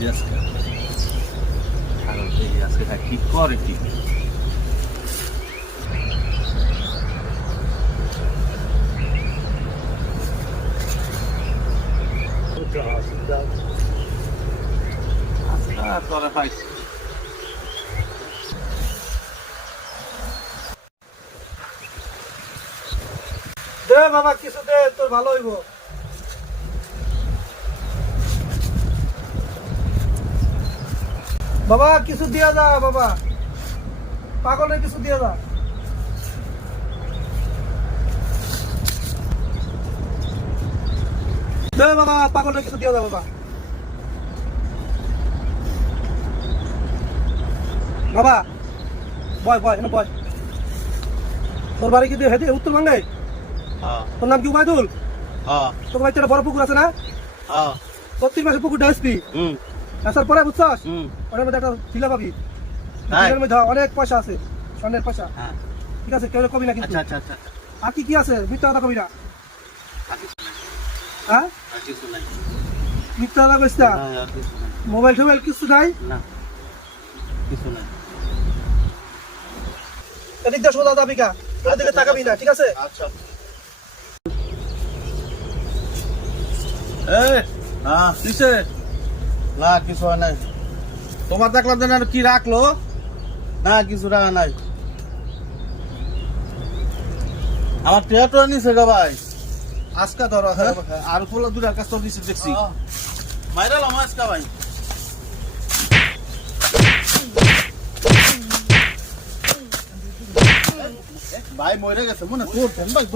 পাইছি আজকে। আজকে তা কি করে কি? তোরা দে বাবা, কিছু দে, তোর ভালো হইব। বাবা কিছু দিয়া যা বাবা। পাগলের কিছু দিয়া যা। দে বাবা পাগলের কিছু দিয়া যা বাবা। বাবা বয় বয় বয়। তোর বাড়ি কি হেঁটে উত্তরবঙ্গে হ্যাঁ। তোর নাম কি উবায়দুল? হ্যাঁ। তোর বাড়িতে একটা বড় পুকুর আছে না? হ্যাঁ। প্রত্যেক মাসে পুকুরটা আসবি? আসার পরে বুঝছস? ওটার মধ্যে একটা ঝিলা পাবি? মধ্যে অনেক পয়সা আছে স্বর্ণের পয়সা। হ্যাঁ। ঠিক আছে কেউ কবি না কিন্তু। আচ্ছা আচ্ছা আচ্ছা আর কি কি আছে? মিথ্যা কথা কবি না। হ্যাঁ? মিথ্যা কথা না। হ্যাঁ, মোবাইল টোবাইল কিছু নাই? না। কিছু নাই। এদিক দিয়ে সোজা যাবি কা ওদিকে তাকাবি না ঠিক আছে? আচ্ছা। এই হ্যাঁ কিসে না কিছু হয় নাই। তোমার দেখলাম যেন কি রাখল? না কিছু রাখা নাই। আমার টিয়াটো নিছে গা ভাই। আজকা ধরো হ্যাঁ? আর পোলা দুটার কাছ থেকে দিছে দেখছি। মাইরালাম আজকা ভাই। ভাই মরে গেছে মনে করতেন ভাই